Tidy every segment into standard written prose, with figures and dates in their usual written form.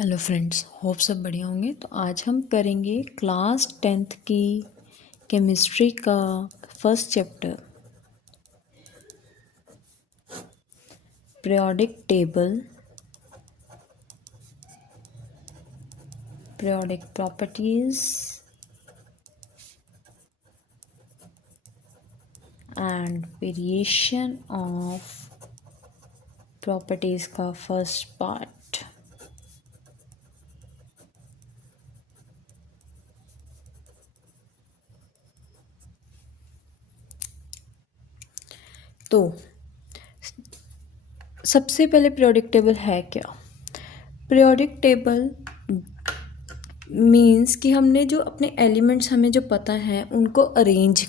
Hello friends, hope सब बढ़िया होंगे। तो आज हम करेंगे क्लास 10th की केमिस्ट्री का first chapter periodic table, periodic properties and variation of properties का फर्स्ट पार्ट। तो सबसे पहले पीरियोडिक टेबल है क्या? पीरियोडिक टेबल मीन्स कि हमने जो अपने एलिमेंट्स हमें जो पता है उनको अरेंज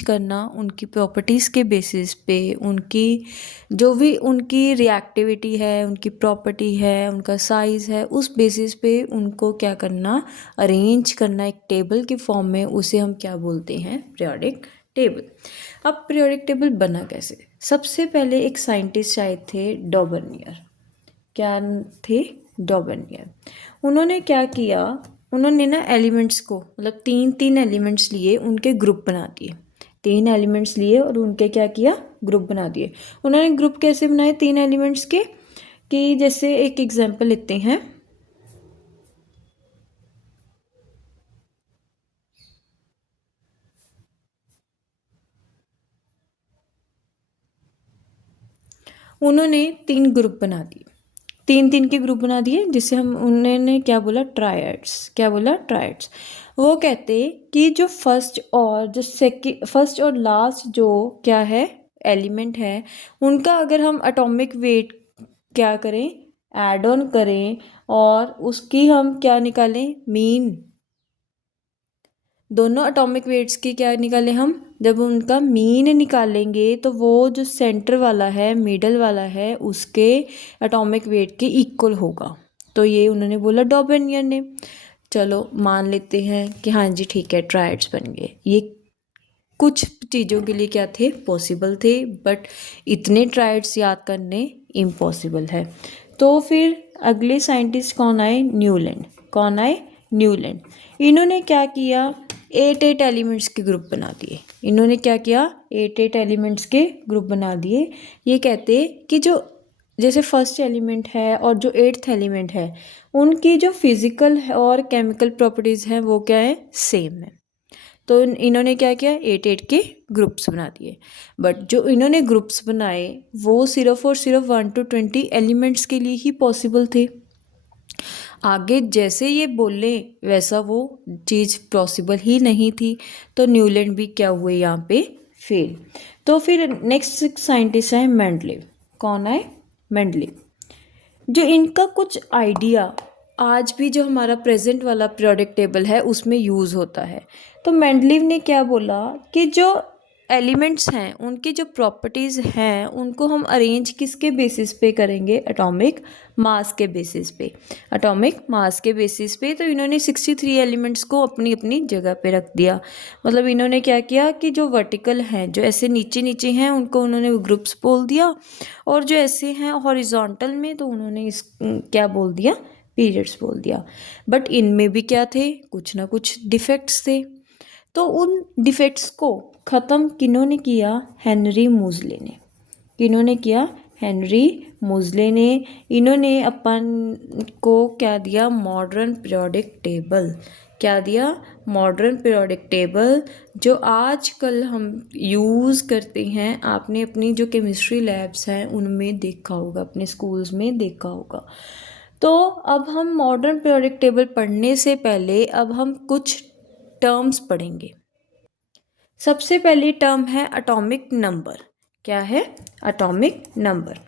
करना उनकी प्रॉपर्टीज़ के बेसिस पे, उनकी जो भी उनकी रिएक्टिविटी है, उनकी प्रॉपर्टी है, उनका साइज़ है, उस बेसिस पे उनको क्या करना, अरेंज करना एक टेबल की फॉर्म में। उसे हम क्या बोलते हैं? Periodic table. अब पीरियोडिक टेबल बना कैसे? सबसे पहले एक साइंटिस्ट आए थे, डॉबर्नियर। क्या थे? डॉबर्नियर। उन्होंने क्या किया, उन्होंने ना एलिमेंट्स को, मतलब तीन तीन एलिमेंट्स लिए, उनके ग्रुप बना दिए। तीन एलिमेंट्स लिए और उनके क्या किया, ग्रुप बना दिए। उन्होंने ग्रुप कैसे बनाए तीन एलिमेंट्स के, कि जैसे एक एग्जांपल लेते हैं। उन्होंने तीन ग्रुप बना दिए, तीन तीन के ग्रुप बना दिए, जिससे हम उन्होंने क्या बोला, ट्रायड्स। क्या बोला? ट्रायड्स। वो कहते कि जो फर्स्ट और लास्ट जो क्या है, एलिमेंट है, उनका अगर हम एटॉमिक वेट क्या करें, ऐड ऑन करें, और उसकी हम क्या निकालें, मीन। दोनों एटॉमिक वेट्स की क्या निकालें हम, जब उनका मीन निकालेंगे तो वो जो सेंटर वाला है, मिडल वाला है, उसके एटॉमिक वेट के इक्वल होगा। तो ये उन्होंने बोला डॉबर्नियर ने। चलो मान लेते हैं कि हाँ जी ठीक है, ट्रायड्स बन गए। ये कुछ चीज़ों के लिए क्या थे, पॉसिबल थे, बट इतने ट्रायड्स याद करने इम्पॉसिबल है। तो फिर अगले साइंटिस्ट कौन आए? न्यूलैंड। कौन आए? न्यूलैंड। इन्होंने क्या किया, एट एलिमेंट्स के ग्रुप बना दिए। इन्होंने क्या किया, एट एलिमेंट्स के ग्रुप बना दिए। ये कहते कि जो जैसे फर्स्ट एलिमेंट है और जो एट्थ एलिमेंट है, उनकी जो फिजिकल और केमिकल प्रॉपर्टीज़ हैं वो क्या है, सेम है। तो इन्होंने क्या किया, एट एट के ग्रुप्स बना दिए। बट जो इन्होंने ग्रुप्स बनाए वो सिर्फ और सिर्फ 1 to 20 एलिमेंट्स के लिए ही पॉसिबल थे। आगे जैसे ये बोले वैसा वो चीज़ पॉसिबल ही नहीं थी। तो न्यूलैंड भी क्या हुए यहाँ पे, फेल। तो फिर नेक्स्ट साइंटिस्ट है मेंडलीव। कौन है? मेंडलीव। जो इनका कुछ आइडिया आज भी जो हमारा प्रेजेंट वाला पीरियोडिक टेबल है उसमें यूज़ होता है। तो मेंडलीव ने क्या बोला कि जो एलिमेंट्स हैं उनकी जो प्रॉपर्टीज़ हैं उनको हम अरेंज किसके बेसिस पे करेंगे, एटॉमिक मास के बेसिस पे। एटॉमिक मास के बेसिस पे। तो इन्होंने 63 एलिमेंट्स को अपनी अपनी जगह पे रख दिया। मतलब इन्होंने क्या किया कि जो वर्टिकल हैं, जो ऐसे नीचे नीचे हैं, उनको उन्होंने ग्रुप्स बोल दिया, और जो ऐसे हैं हॉरिजॉन्टल में, तो उन्होंने इस क्या बोल दिया, पीरियड्स बोल दिया। बट इनमें भी क्या थे, कुछ ना कुछ डिफेक्ट्स थे। तो उन डिफेक्ट्स को ख़त्म किन्होंने किया, हेनरी मोज़ले ने। किन्होंने किया, हेनरी मोज़ले ने। इन्होंने अपन को क्या दिया, मॉडर्न पीरियोडिक टेबल। क्या दिया? मॉडर्न पीरियोडिक टेबल, जो आजकल हम यूज़ करते हैं। आपने अपनी जो केमिस्ट्री लैब्स हैं उनमें देखा होगा, अपने स्कूल्स में देखा होगा। तो अब हम मॉडर्न पीरियोडिक टेबल पढ़ने से पहले अब हम कुछ टर्म्स पढ़ेंगे। सबसे पहली टर्म है एटॉमिक नंबर। क्या है? Atomic number.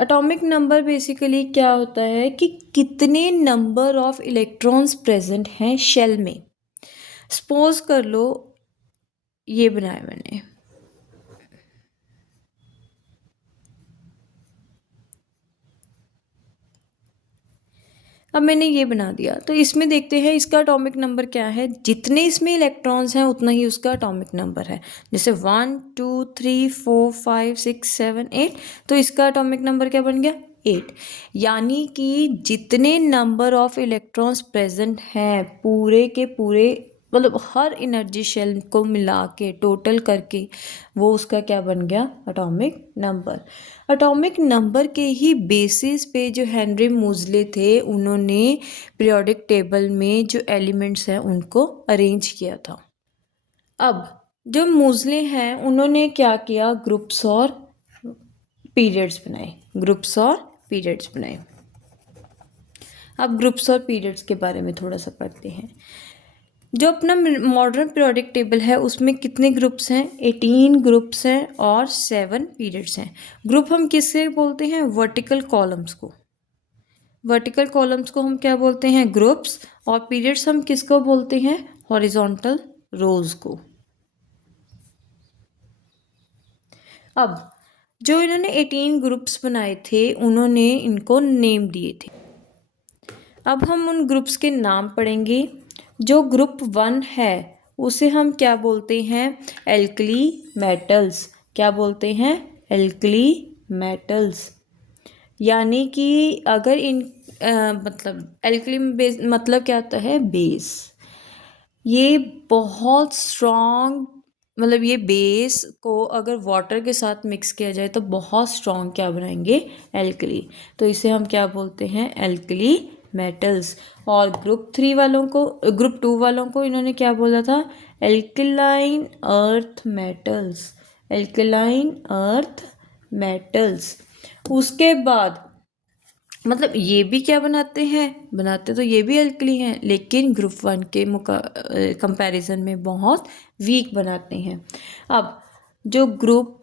Atomic number basically क्या होता है कि कितने नंबर ऑफ इलेक्ट्रॉन्स प्रेजेंट हैं शेल में। सपोज कर लो ये बनाया मैंने, अब मैंने ये बना दिया, तो इसमें देखते हैं इसका एटॉमिक नंबर क्या है। जितने इसमें इलेक्ट्रॉन्स हैं उतना ही उसका एटॉमिक नंबर है। जैसे 1 2 3 4 5 6 7 8, तो इसका एटॉमिक नंबर क्या बन गया 8। यानी कि जितने नंबर ऑफ इलेक्ट्रॉन्स प्रेजेंट हैं पूरे के पूरे, मतलब हर एनर्जी शेल को मिला के टोटल करके, वो उसका क्या बन गया एटॉमिक नंबर। एटॉमिक नंबर के ही बेसिस पे जो हेनरी मोज़ले थे उन्होंने पीरियोडिक टेबल में जो एलिमेंट्स हैं उनको अरेंज किया था। अब जो मोज़ले हैं उन्होंने क्या किया, ग्रुप्स और पीरियड्स बनाए, ग्रुप्स और पीरियड्स बनाए। अब ग्रुप्स और पीरियड्स के बारे में थोड़ा सा पढ़ते हैं। जो अपना मॉडर्न पीरियोडिक टेबल है उसमें कितने ग्रुप्स हैं, 18 ग्रुप्स हैं और 7 पीरियड्स हैं। ग्रुप हम किससे बोलते हैं, वर्टिकल कॉलम्स को, वर्टिकल कॉलम्स को हम क्या बोलते हैं ग्रुप्स, और पीरियड्स हम किसको बोलते हैं, हॉरिजॉन्टल रोज को। अब जो इन्होंने 18 ग्रुप्स बनाए थे उन्होंने इनको नेम दिए थे। अब हम उन ग्रुप्स के नाम पढ़ेंगे। जो ग्रुप 1 है उसे हम क्या बोलते हैं, एल्कली मेटल्स। क्या बोलते हैं, एल्कली मेटल्स। यानी कि अगर इन मतलब एल्कली बेस मतलब क्या होता है, बेस। ये बहुत स्ट्रॉन्ग, मतलब ये बेस को अगर वाटर के साथ मिक्स किया जाए तो बहुत स्ट्रॉन्ग क्या बनाएंगे, एल्कली। तो इसे हम क्या बोलते हैं, एल्कली मेटल्स। और ग्रुप 3 वालों को, ग्रुप 2 वालों को इन्होंने क्या बोला था, alkaline earth metals, alkaline earth metals. उसके बाद मतलब ये भी क्या बनाते हैं, बनाते तो ये भी एल्कली हैं लेकिन ग्रुप 1 के कंपैरिजन में बहुत वीक बनाते हैं। अब जो ग्रुप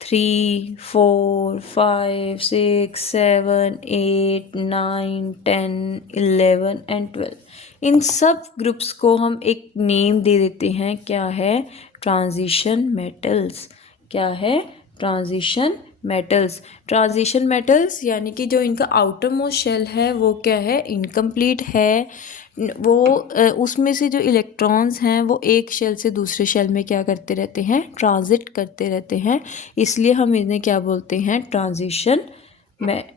3 4 5 6 7 8 9 10 11 एंड 12, इन सब ग्रुप्स को हम एक नेम दे देते हैं, क्या है, ट्रांजिशन मेटल्स। क्या है, ट्रांजिशन मेटल्स। ट्रांजिशन मेटल्स यानी कि जो इनका आउटर मोस्ट शेल है वो क्या है, इनकम्प्लीट है। वो उसमें से जो इलेक्ट्रॉन्स हैं वो एक शेल से दूसरे शेल में क्या करते रहते हैं, ट्रांजिट करते रहते हैं। इसलिए हम इन्हें क्या बोलते हैं, ट्रांजिशन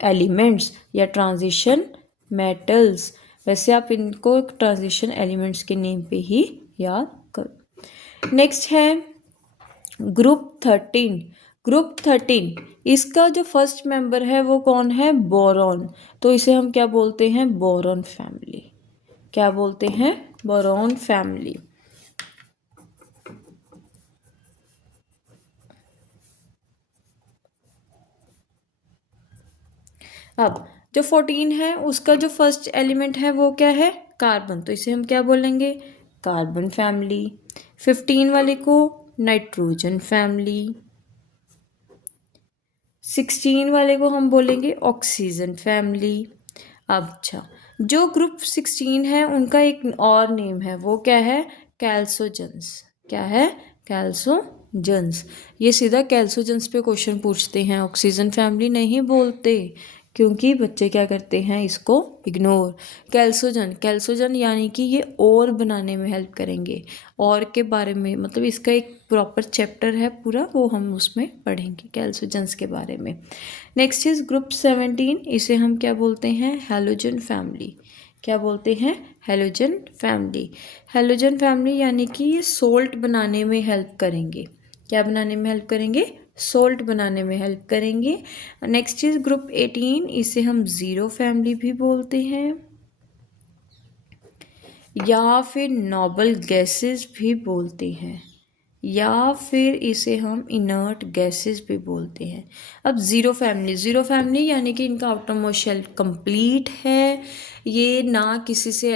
एलिमेंट्स या ट्रांजिशन मेटल्स। वैसे आप इनको ट्रांजिशन एलिमेंट्स के नेम पे ही याद करो। नेक्स्ट है ग्रुप 13। ग्रुप 13 इसका जो फर्स्ट मेंबर है वो कौन है, बोरॉन। तो इसे हम क्या बोलते हैं, बोरॉन फैमिली। क्या बोलते हैं, बोरॉन फैमिली। अब जो 14 है उसका जो फर्स्ट एलिमेंट है वो क्या है, कार्बन। तो इसे हम क्या बोलेंगे, कार्बन फैमिली। 15 वाले को नाइट्रोजन फैमिली। 16 वाले को हम बोलेंगे ऑक्सीजन फैमिली। अब अच्छा, जो ग्रुप 16 है उनका एक और नेम है, वो क्या है, कैल्सोजेंस। क्या है, कैल्सोजेंस। ये सीधा कैल्सोजेंस पे क्वेश्चन पूछते हैं, ऑक्सीजन फैमिली नहीं बोलते क्योंकि बच्चे क्या करते हैं, इसको इग्नोर। कैल्सोजन, कैल्सोजन यानी कि ये और बनाने में हेल्प करेंगे। और के बारे में मतलब इसका एक प्रॉपर चैप्टर है पूरा, वो हम उसमें पढ़ेंगे कैल्सोजेंस के बारे में। नेक्स्ट इज ग्रुप 17, इसे हम क्या बोलते हैं, हैलोजन फैमिली। क्या बोलते हैं, हैलोजन फैमिली। हैलोजन फैमिली यानी कि ये सोल्ट बनाने में हेल्प करेंगे। क्या बनाने में हेल्प करेंगे, सोल्ट बनाने में हेल्प करेंगे। नेक्स्ट इज ग्रुप 18, इसे हम ज़ीरो फैमिली भी बोलते हैं या फिर नोबल गैसेस भी बोलते हैं, या फिर इसे हम इनर्ट गैसेस भी बोलते हैं। अब ज़ीरो फैमिली, ज़ीरो फैमिली यानी कि इनका आउटर मोस्ट शेल कंप्लीट है, ये ना किसी से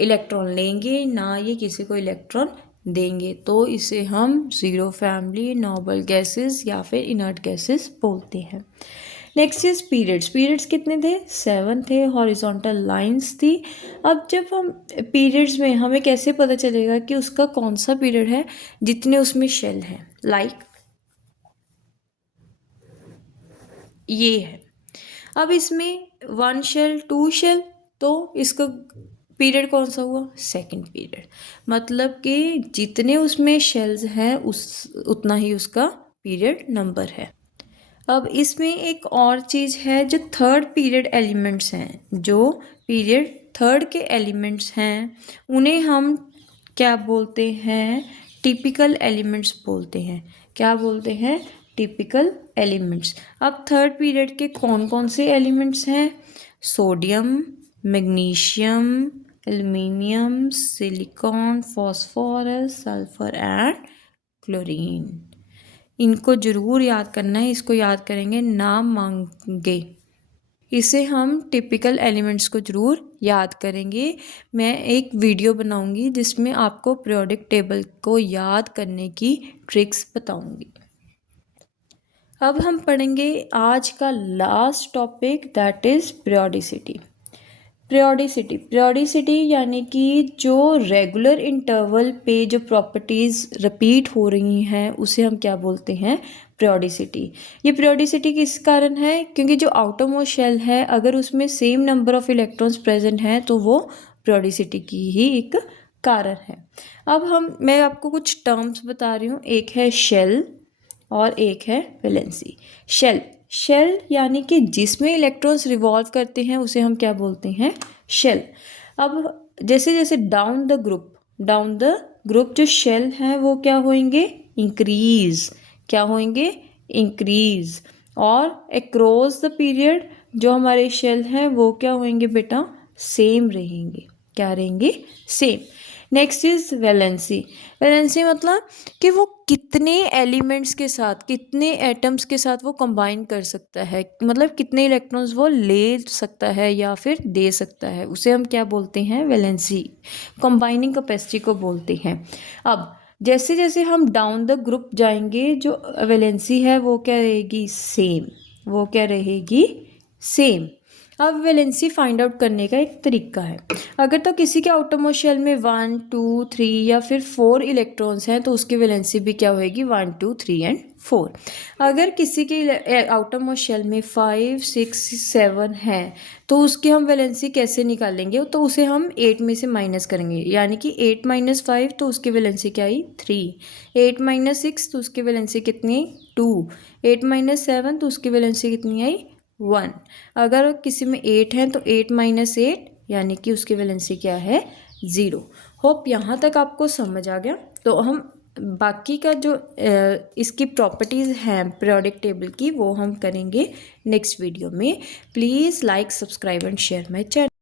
इलेक्ट्रॉन लेंगे ना ये किसी को इलेक्ट्रॉन देंगे, तो इसे हम ज़ीरो फैमिली, नोबल गैसेस या फिर इनर्ट गैसेस बोलते हैं। Next is periods. पीरियड्स कितने थे, 7 थे, हॉरिजॉन्टल लाइंस थी। अब जब हम पीरियड्स में हमें कैसे पता चलेगा कि उसका कौन सा पीरियड है, जितने उसमें शेल हैं, लाइक ये है। अब इसमें 1 शेल 2 शेल, तो इसका पीरियड कौन सा हुआ, सेकंड पीरियड। मतलब कि जितने उसमें शेल्स हैं उतना ही उसका पीरियड नंबर है। अब इसमें एक और चीज़ है, जो थर्ड पीरियड एलिमेंट्स हैं, जो पीरियड थर्ड के एलिमेंट्स हैं, उन्हें हम क्या बोलते हैं, टिपिकल एलिमेंट्स बोलते हैं। क्या बोलते हैं, टिपिकल एलिमेंट्स। अब थर्ड पीरियड के कौन कौन से एलिमेंट्स हैं, sodium, magnesium, aluminium, silicon, phosphorus, sulphur and chlorine. इनको ज़रूर याद करना है, इसको याद करेंगे नाम मांगे, इसे हम टिपिकल एलिमेंट्स को ज़रूर याद करेंगे। मैं एक वीडियो बनाऊंगी जिसमें आपको पीरियोडिक टेबल को याद करने की ट्रिक्स बताऊंगी। अब हम पढ़ेंगे आज का last topic, that is periodicity. Periodicity यानी कि जो रेगुलर इंटरवल पे जो प्रॉपर्टीज़ रिपीट हो रही हैं उसे हम क्या बोलते हैं, पीरियोडिसिटी। ये पीरियोडिसिटी किस कारण है, क्योंकि जो आउटरमोस्ट शेल है अगर उसमें same number of electrons present हैं तो वो पीरियोडिसिटी की ही एक कारण है। अब मैं आपको कुछ टर्म्स बता रही हूँ, एक है शेल और एक है वैलेंसी। शेल यानी कि जिसमें इलेक्ट्रॉन्स रिवॉल्व करते हैं उसे हम क्या बोलते हैं, शेल। अब जैसे जैसे डाउन द ग्रुप जो शेल हैं वो क्या होंगे, इंक्रीज। क्या होंगे, इंक्रीज। और अक्रॉस द पीरियड जो हमारे शेल हैं वो क्या होंगे बेटा, सेम रहेंगे। क्या रहेंगे, सेम। नेक्स्ट इज़ वैलेंसी मतलब कि वो कितने एलिमेंट्स के साथ, कितने एटम्स के साथ वो कंबाइन कर सकता है, मतलब कितने इलेक्ट्रॉन्स वो ले सकता है या फिर दे सकता है, उसे हम क्या बोलते हैं, वैलेंसी। कंबाइनिंग कैपेसिटी को बोलते हैं। अब जैसे जैसे हम डाउन द ग्रुप जाएंगे जो वैलेंसी है वो क्या रहेगी, सेम। वो क्या रहेगी, सेम। अब वैलेंसी फाइंड आउट करने का एक तरीका है। अगर तो किसी के आउटरमोस्ट शेल में 1 2 3 या फिर 4 इलेक्ट्रॉन्स हैं तो उसकी वैलेंसी भी क्या होएगी, 1 2 3 एंड 4। अगर किसी के आउटरमोस्ट शेल में 5 6 7 है तो उसकी हम वैलेंसी कैसे निकालेंगे, तो उसे हम 8 में से माइनस करेंगे, यानी कि 8 - 5 तो उसकी वैलेंसी क्या आई, 3। 8 - 6 तो उसकी वैलेंसी कितनी, 2। 8 - 7 तो उसकी वैलेंसी कितनी आई, 1। अगर किसी में 8 है तो 8 - 8 यानी कि उसकी वैलेंसी क्या है, 0। होप यहाँ तक आपको समझ आ गया। तो हम बाकी का जो इसकी प्रॉपर्टीज़ हैं पीरियोडिक टेबल की वो हम करेंगे नेक्स्ट वीडियो में। Please like, subscribe and share my channel.